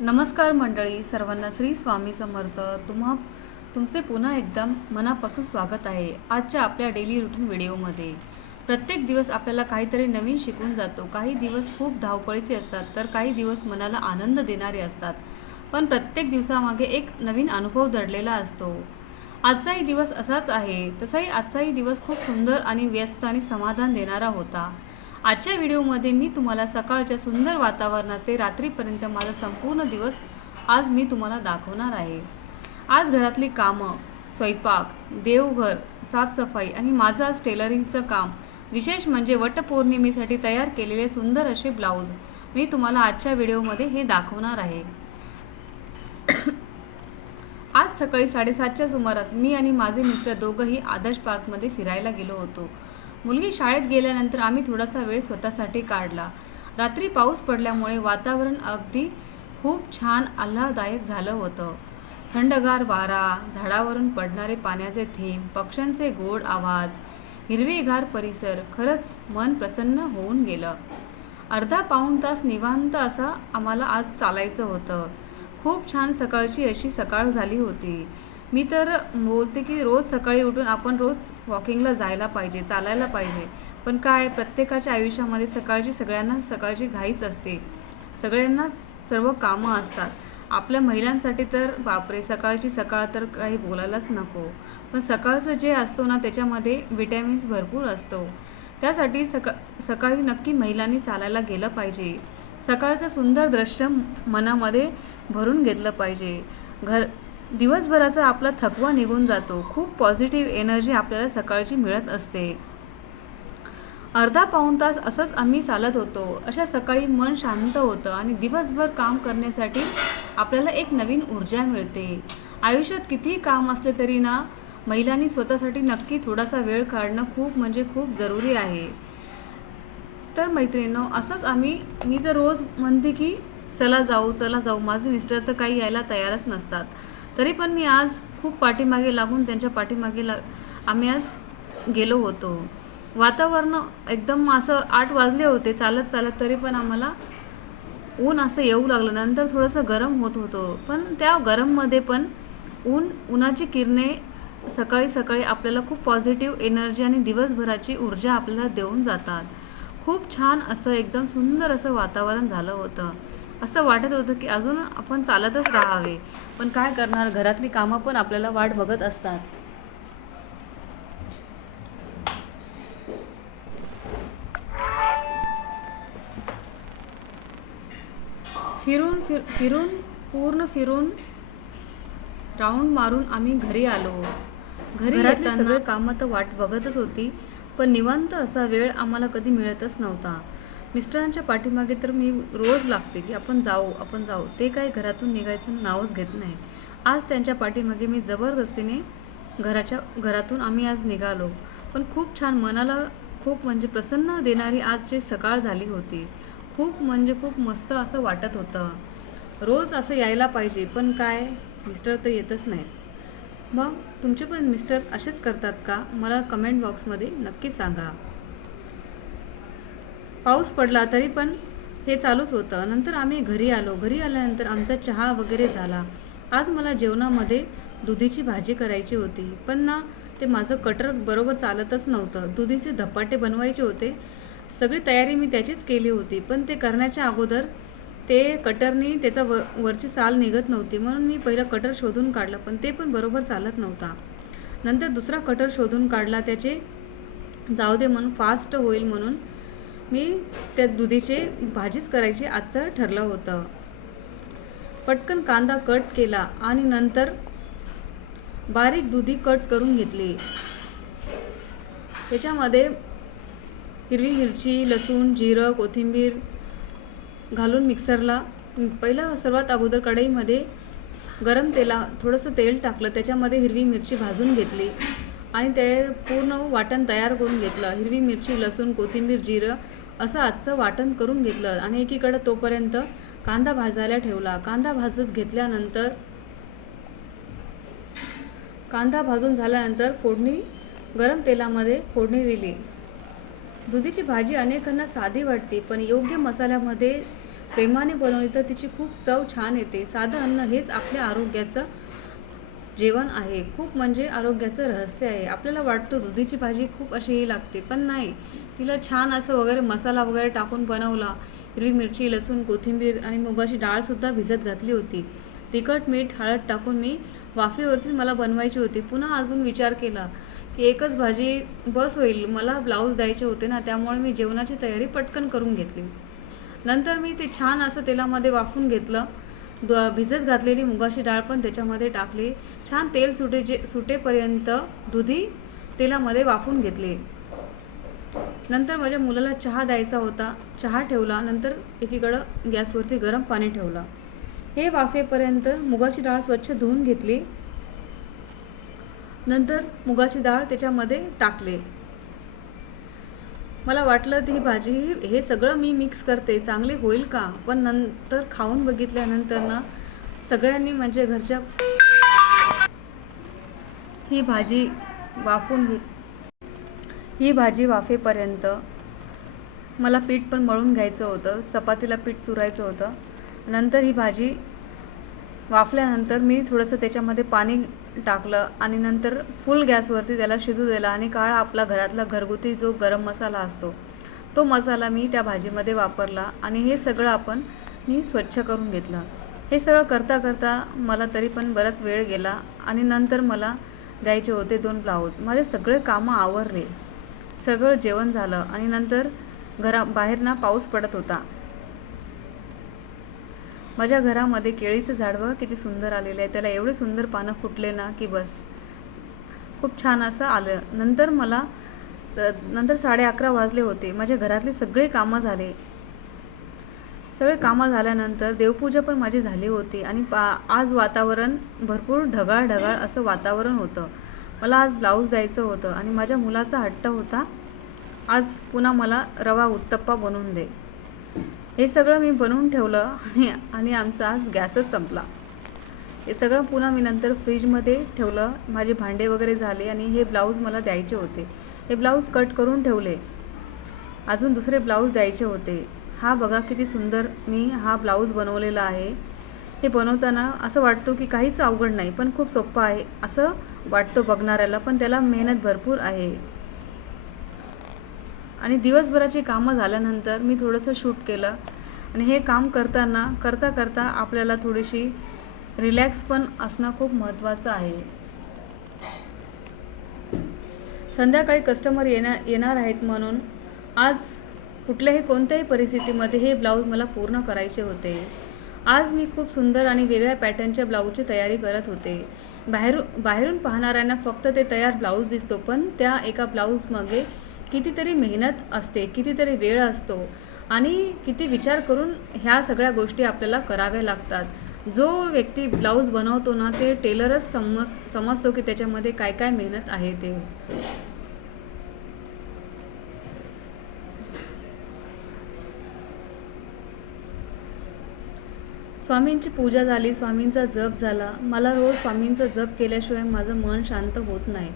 नमस्कार मंडळी, सर्वांना श्री स्वामी समर्थ. तुमचे पुन्हा एकदा मनापासून स्वागत आहे आजच्या आपल्या डेली रुटीन व्हिडिओमध्ये. प्रत्येक दिवस आपल्याला काहीतरी नवीन शिकून जातो. काही दिवस खूप धावपळीचे असतात, तर काही दिवस मनाला आनंद देणारे असतात. पण प्रत्येक दिवसामागे एक नवीन अनुभव दडलेला असतो. आजचाही दिवस असाच आहे. तसाही आजचाही दिवस खूप सुंदर आणि व्यस्त आणि समाधान देणारा होता. आजच्या व्हिडिओमध्ये मी तुम्हाला सकाळच्या सुंदर वातावरणात ते रात्रीपर्यंत माझा संपूर्ण दिवस आज मी तुम्हाला दाखवणार आहे. आज घरातली कामं, स्वयंपाक, देवघर, साफसफाई आणि माझं आज टेलरिंगचं काम, विशेष म्हणजे वटपौर्णिमेसाठी तयार केलेले सुंदर असे ब्लाऊज मी तुम्हाला आजच्या व्हिडिओमध्ये हे दाखवणार आहे. आज सकाळी 7:30च्या सुमारास मी आणि माझे मिस्टर दोघंही आदर्श पार्कमध्ये फिरायला गेलो होतो. मुलगी शाळेत गेल्यानंतर आम्ही थोडासा वेळ स्वतःसाठी काढला. रात्री पाऊस पडल्यामुळे वातावरण अगदी खूप छान आल्हाददायक झालं होतं. थंडगार वारा, झाडावरून पडणारे पाण्याचे थेंब, पक्ष्यांचे गोड आवाज, हिरवेगार परिसर, खरंच मन प्रसन्न होऊन गेलं. अर्धा पाऊण तास निवांत असं आम्हाला आज चालायचं होतं. खूप छान सकाळची अशी सकाळ झाली होती. मी तर बोलते की रोज सकाळी उठून आपण रोज वॉकिंगला जायला पाहिजे, चालायला पाहिजे. पण काय, प्रत्येकाच्या आयुष्यामध्ये सगळ्यांना सकाळची घाईच असते. सगळ्यांना सर्व कामं असतात. आपल्या महिलांसाठी तर बापरे, सकाळची सकाळ तर काही बोलायलाच नको. पण सकाळचं जे असतो ना, त्याच्यामध्ये विटॅमिन्स भरपूर असतो. त्यासाठी सकाळी नक्की महिलांनी चालायला गेलं पाहिजे. सकाळचं सुंदर दृश्य मनामध्ये भरून घेतलं पाहिजे. दिवसभराचा आपला थकवा निघून जातो. खूप पॉझिटिव्ह एनर्जी आपल्याला सकाळची मिळत असते. अर्धा पाऊण तास असंच आम्ही चालत होतो. अशा सकाळी मन शांत होतं आणि दिवसभर काम करण्यासाठी आपल्याला एक नवीन ऊर्जा मिळते. आयुष्यात कितीही काम असले तरी ना, महिलांनी स्वतःसाठी नक्की थोडासा वेळ काढणं खूप म्हणजे खूप जरुरी आहे. तर मैत्रिणींनो, असंच मी तर रोज म्हणते की चला जाऊ. माझे मिस्टर तर काही यायला तयारच नसतात. तरी पण मी आज खूप पाठीमागे लागून त्यांच्या पाठीमागे आम्ही आज गेलो होतो. वातावरण एकदम असं 8 वाजले होते चालत तरी पण आम्हाला ऊन असं येऊ लागलं. नंतर थोडंसं गरम होत होतं. पण त्या गरममध्ये पण उन्हाची किरणे सकाळी आपल्याला खूप पॉझिटिव्ह एनर्जी आणि दिवसभराची ऊर्जा आपल्याला देऊन जातात. खूप छान असं एकदम सुंदर असं वातावरण झालं होतं. असं वाटत होतं की अजून आपण चालतच राहावे. पण काय करणार, घरातली कामं पण आपल्याला वाट बघत असतात. फिरून राऊंड मारून आम्ही घरी आलो. घरी येताना सगळे कामं तर वाट बघतच होती, पण निवांत असा वेळ आम्हाला कधी मिळतच नव्हता. मिस्टरांच्या पाठीमागे तर मी रोज लागते की आपण जाऊ. ते काही घरातून निघायचं नावच घेत नाही. आज त्यांच्या पाठीमागे मी जबरदस्तीने घरातून आम्ही आज निघालो. पण खूप छान, मनाला खूप म्हणजे प्रसन्न देणारी आजची सकाळ झाली होती. खूप म्हणजे खूप मस्त असं वाटत होतं. रोज असं यायला पाहिजे, पण काय, मिस्टर तर येतच नाहीत. मग तुमचे पण मिस्टर असेच करतात का? मला कमेंट बॉक्समध्ये नक्की सांगा. पाऊस पडला तरी पण हे चालूच होतं. नंतर आम्ही घरी आलो. घरी आल्यानंतर आमचा चहा वगैरे झाला. आज मला जेवणामध्ये दुधीची भाजी करायची होती, पण ना ते माझं कटर बरोबर चालतच नव्हतं. दुधीचे धपाटे बनवायचे होते. सगळी तयारी मी त्याचीच केली होती, पण ते करण्याच्या अगोदर ते कटरनी त्याचा वरची साल निघत नव्हती. म्हणून मी पहिला कटर शोधून काढला, पण ते पण बरोबर चालत नव्हता. नंतर दुसरा कटर शोधून काढला. त्याचे जाऊ दे म्हणून, फास्ट होईल म्हणून मी त्या दुधीची भाजीच करायची आजचं ठरलं होतं. पटकन कांदा कट केला आणि नंतर बारीक दुधी कट करून घेतली. त्याच्यामध्ये हिरवी मिरची, लसूण, जिरं, कोथिंबीर घालून मिक्सरला पहिलं सर्वात अगोदर कढईमध्ये गरम थोडंसं तेल टाकलं. त्याच्यामध्ये हिरवी मिरची भाजून घेतली आणि ते पूर्ण वाटण तयार करून घेतलं. हिरवी मिरची, लसूण, कोथिंबीर, जिरं असं आजचं वाटण करून घेतलं आणि एकीकडं तोपर्यंत कांदा भाजायला ठेवला. कांदा भाजून झाल्यानंतर गरम तेलामध्ये फोडणी दिली. दुधीची भाजी अनेकांना साधी वाटते, पण योग्य मसाल्यामध्ये प्रेमाने बनवली तर तिची खूप चव छान येते. साधं अन्न हेच आपल्या आरोग्याचं जेवण आहे. खूप म्हणजे आरोग्याचं रहस्य आहे. आपल्याला वाटतं दुधीची भाजी खूप अशी ही लागते, पण नाही. तिला छान असं वगैरे मसाला वगैरे टाकून बनवला. हिरवी मिरची, लसूण, कोथिंबीर आणि मुगाची डाळसुद्धा भिजत घातली होती. तिखट, मीठ, हळद टाकून मी वाफेवरतीच मला बनवायची होती. पुन्हा अजून विचार केला की एकच भाजी बस होईल. मला ब्लाऊज द्यायचे होते ना, त्यामुळे मी जेवणाची तयारी पटकन करून घेतली. नंतर मी ते छान असं तेलामध्ये वाफून घेतलं. भिजत घातलेली मुगाची डाळ पण त्याच्यामध्ये टाकली. छान तेल सुटेपर्यंत दुधी तेलामध्ये वाफून घेतले. नंतर माझ्या मुलाला चहा द्यायचा होता. चहा ठेवला. नंतर एकीकडं गॅसवरती गरम पाणी ठेवलं. हे वाफेपर्यंत मुगाची डाळ स्वच्छ धुवून घेतली. नंतर मुगाची डाळ त्याच्यामध्ये टाकले. मला वाटलं ती भाजी हे सगळं मी मिक्स करते चांगले होईल का, पण नंतर खाऊन बघितल्यानंतर ना सगळ्यांनी म्हणजे घरच्या ही भाजी वाफून घे ही भाजी वाफेपर्यंत मला पीठ पण मळून घ्यायचं होतं. चपातीला पीठ चुरायचं होतं. नंतर ही भाजी वाफल्यानंतर मी थोडंसं त्याच्यामध्ये पाणी टाकलं आणि नंतर फुल गॅसवरती त्याला शिजू दिला आणि काळा आपला घरातला घरगुती जो गरम मसाला असतो तो मसाला मी त्या भाजीमध्ये वापरला आणि हे सगळं मी स्वच्छ करून घेतलं. हे सगळं करता करता मला तरी पण बराच वेळ गेला आणि नंतर मला द्यायचे होते 2 ब्लाऊज. माझे सगळे कामं आवरले. सगळं जेवण झालं आणि नंतर बाहेर ना पाऊस पडत होता. माझ्या घरामध्ये केळीचं झाड किती सुंदर आलेलं आहे. त्याला एवढे सुंदर पानं फुटले ना की बस, खूप छान असं आलं. नंतर 11:30 वाजले होते. माझ्या घरातले सगळे कामं झाले. सगळे कामं झाल्यानंतर देवपूजा पण माझी झाली होती आणि आज वातावरण भरपूर ढगाळ असं वातावरण होतं. मला आज ब्लाऊज द्यायचं होतं आणि माझ्या मुलाचा हट्ट होता आज पुन्हा मला रवा उत्तप्पा बनवून दे. हे सगळं मी बनवून ठेवलं आणि आमचा आज गॅसच संपला. हे सगळं पुन्हा मी नंतर फ्रीजमध्ये ठेवलं. माझे भांडे वगैरे झाले आणि हे ब्लाऊज मला द्यायचे होते. हे ब्लाऊज कट करून ठेवले. अजून दुसरे ब्लाऊज द्यायचे होते. हा बघा किती सुंदर मी हा ब्लाऊज बनवलेला आहे. हे बनवताना असं वाटतं की काहीच अवघड नाही, पण खूप सोपं आहे असं वाटतं बघणाऱ्याला, पण त्याला मेहनत भरपूर आहे. आणि दिवसभराची कामं झाल्यानंतर मी थोडंसं शूट केलं आणि हे काम करता आपल्याला थोडीशी रिलॅक्स पण असणं खूप महत्त्वाचं आहे. संध्याकाळी कस्टमर येणार आहेत म्हणून आज कोणत्याही परिस्थितीमध्ये हे ब्लाऊज मला पूर्ण करायचे होते. आज मी खूप सुंदर आणि वेगळ्या पॅटर्नच्या ब्लाऊजची तयारी करत होते. बाहेरून पाहणाऱ्यांना फक्त ते तयार ब्लाऊज दिसतो, पण त्या एका ब्लाऊजमागे कितीतरी मेहनत असते, कितीतरी वेळ असतो आणि किती विचार करून ह्या सगळ्या गोष्टी आपल्याला कराव्या लागतात. जो व्यक्ती ब्लाऊज बनवतो ना ते टेलरच समजतो की त्याच्यामध्ये काय काय मेहनत आहे ते. स्वामींची पूजा झाली, स्वामींचा जप झाला. मला रोज स्वामींचा जप केल्याशिवाय माझं मन शांत होत नाही.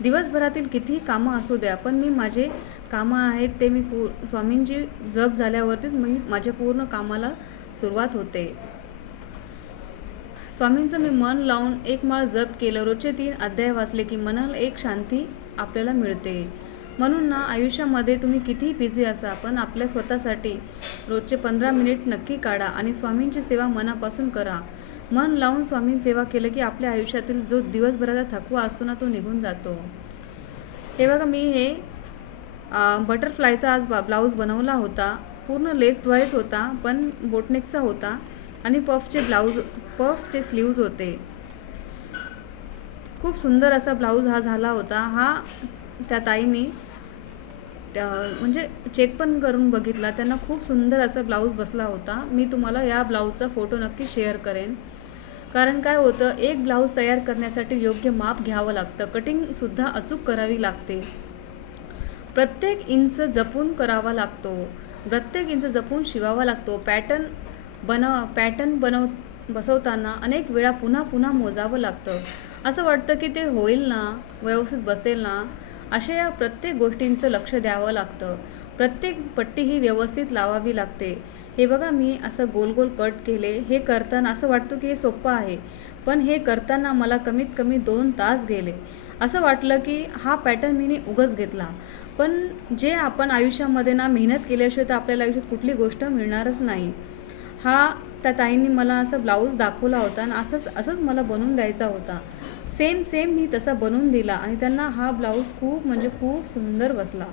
दिवसभरातील कितीही कामं असू द्या, पण मी माझे कामं आहेत ते मी स्वामींची जप झाल्यावरतीच माझ्या पूर्ण कामाला सुरुवात होते. स्वामींचं मी मन लावून एक माळ जप केलं. रोजचे 3 अध्याय वाचले की मनाला एक शांती आपल्याला मिळते. म्हणून ना आयुष्यामध्ये तुम्ही कितीही बिझी असा, पण आपल्या स्वतःसाठी रोजचे 15 मिनिट नक्की काढा आणि स्वामींची सेवा मनापासून करा. मन लावून स्वामी सेवा केलं की आपल्या आयुष्यातील जो दिवसभराचा थकवा असतो ना तो निघून जातो. हे बघा मी हे बटरफ्लायचा आज ब्लाऊज बनवला होता. पूर्ण लेसद्वारेच होता, पण बोटनेकचा होता आणि पफचे स्लीव्ज होते. खूप सुंदर असा ब्लाऊज हा झाला होता. हा त्या ताईंनी म्हणजे चेक पण करून बघितला. त्यांना खूप सुंदर असा ब्लाऊज बसला होता. मी तुम्हाला या ब्लाऊजचा फोटो नक्की शेअर करेन. कारण काय होतं, एक ब्लाऊज तयार करण्यासाठी योग्य माप घ्यावं लागतं. कटिंगसुद्धा अचूक करावी लागते. प्रत्येक इंच जपून करावा लागतो. प्रत्येक इंच जपून शिवावा लागतो. पॅटर्न बसवताना अनेक वेळा पुन्हा मोजावं लागतं. असं वाटतं की ते होईल ना, व्यवस्थित बसेल ना, अशा या प्रत्येक गोष्टींचं लक्ष द्यावं लागतं. प्रत्येक पट्टी ही व्यवस्थित लावावी लागते. हे बघा मी असं गोल गोल कट केले. हे करताना असं वाटतं की हे सोपं आहे, पण हे करताना मला कमीत कमी 2 तास गेले. असं वाटलं की हा पॅटर्न मी उगाच घेतला. पण जे आपण आयुष्यामध्ये ना मेहनत केल्याशिवाय तर आपल्याला आयुष्यात कुठली गोष्ट मिळणारच नाही. त्या ताईंनी मला असं ब्लाऊज दाखवला होता आणि असंच मला बनवून द्यायचा होता. सेम मी तसा बनवून दिला आणि त्यांना हा ब्लाऊज खूप म्हणजे खूप सुंदर बसला.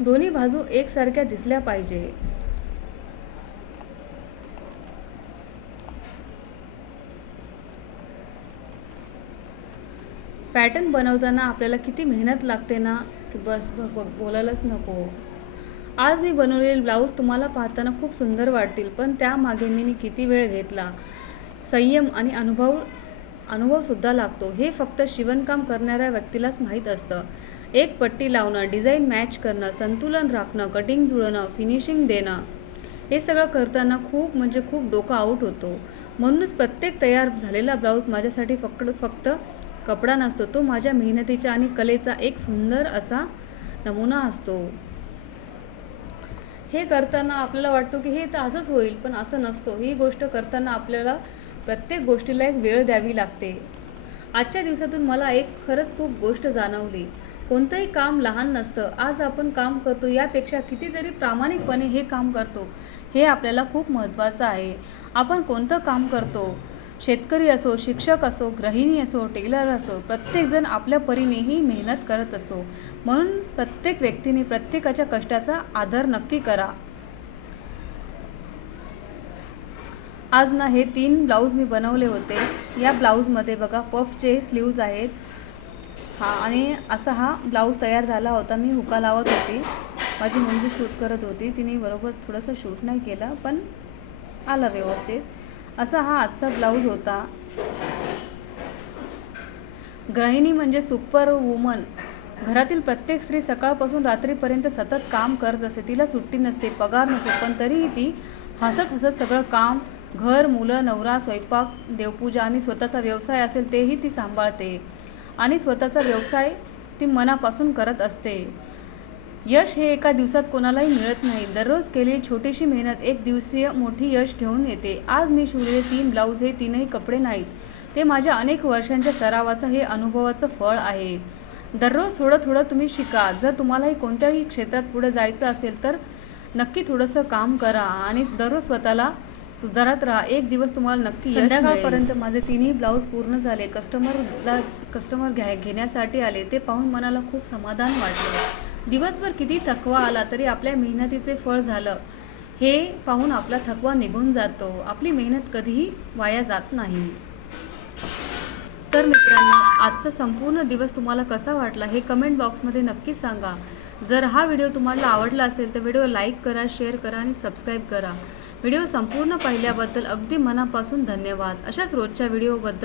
दोन्ही बाजू एकसारख्या दिसल्या पाहिजे. पॅटर्न बनवताना आपल्याला किती मेहनत लागते ना, की बस बोलायलाच नको. आज मी बनवलेले ब्लाऊज तुम्हाला पाहताना खूप सुंदर वाटतील, पण त्यामागे मी किती वेळ घेतला, संयम आणि अनुभवसुद्धा लागतो. हे फक्त शिवणकाम करणाऱ्या व्यक्तीलाच माहीत असतं. एक पट्टी लावणं, डिझाईन मॅच करणं, संतुलन राखणं, कटिंग जुळणं, फिनिशिंग देणं, हे सगळं करताना खूप म्हणजे खूप डोकं आऊट होतो. म्हणूनच प्रत्येक तयार झालेला ब्लाऊज माझ्यासाठी फक्त कपडा नसतो, तो माझ्या मेहनतीचा आणि कलेचा एक सुंदर असा नमुना असतो. हे करताना आपल्याला वाटतं की हे तर असंच होईल, पण असं नसतो. ही गोष्ट करताना आपल्याला प्रत्येक गोष्टीला एक वेळ द्यावी लागते. आजच्या दिवसातून मला एक खरंच खूप गोष्ट जाणवली. कोणतंही काम लहान नसतं. आज आपण काम करतो यापेक्षा कितीतरी प्रामाणिकपणे हे काम करतो, हे आपल्याला खूप महत्त्वाचं आहे. आपण कोणतं काम करतो, शेतकरी असो, शिक्षक असो, गृहिणी असो, टेलर असो, प्रत्येकजण आपल्या परीनेही मेहनत करत असो. म्हणून प्रत्येक व्यक्तीने प्रत्येकाच्या कष्टाचा आदर नक्की करा. आज ना हे 3 ब्लाऊज मी बनवले होते. या ब्लाऊजमध्ये बघा पफचे स्लीव्ज आहेत. आणि असा हा ब्लाऊज तयार झाला होता. मी हुका लावत होती, माझी मुलगी शूट करत होती. तिने बरोबर थोडंसं शूट नाही केलं, पण आलं व्यवस्थित. असा हा आजचा ब्लाऊज होता. गृहिणी म्हणजे सुपर वुमन. घरातील प्रत्येक स्त्री सकाळपासून रात्रीपर्यंत सतत काम करत असते. तिला सुट्टी नसते, पगार नसते, पण तरीही ती हसत सगळं काम, घर, मुलं, नवरा, स्वयंपाक, देवपूजा आणि स्वतःचा व्यवसाय असेल तेही ती सांभाळते. आणि स्वतःचा व्यवसाय ती मनापासून करत असते. यश हे एका दिवसात कोणालाही मिळत नाही. दररोज केलेली छोटीशी मेहनत एक दिवसीय मोठी यश घेऊन येते. आज मी शिवलेले 3 ब्लाऊज हे 3ही कपडे नाहीत, ते माझ्या अनेक वर्षांच्या सरावाचं हे अनुभवाचं फळ आहे. दररोज थोडं तुम्ही शिका. जर तुम्हालाही कोणत्याही क्षेत्रात पुढे जायचं असेल तर नक्की थोडंसं काम करा आणि दररोज स्वतःला सुधारत राहा. एक दिवस तुम्हाला नक्की यश मिळेल. संध्याकाळपर्यंत माझे 3ही ब्लाऊज पूर्ण झाले. कस्टमर घेण्यासाठी आले. ते पाहून मनाला खूप समाधान वाटलं. दिवसभर किती थकवा आला तरी आपल्या मेहनतीचे फळ झालं हे पाहून आपला थकवा निघून जातो. आपली मेहनत कधीही वाया जात नाही. तर मित्रांनो, आजचा संपूर्ण दिवस तुम्हाला कसा वाटला हे कमेंट बॉक्समध्ये नक्की सांगा. जर हा व्हिडिओ तुम्हाला आवडला असेल तर व्हिडिओ लाईक करा, शेअर करा आणि सबस्क्राईब करा. व्हिडिओ संपूर्ण पाहिल्याबद्दल अगदी मनापासून धन्यवाद. अशाच रोजच्या व्हिडिओबद्दल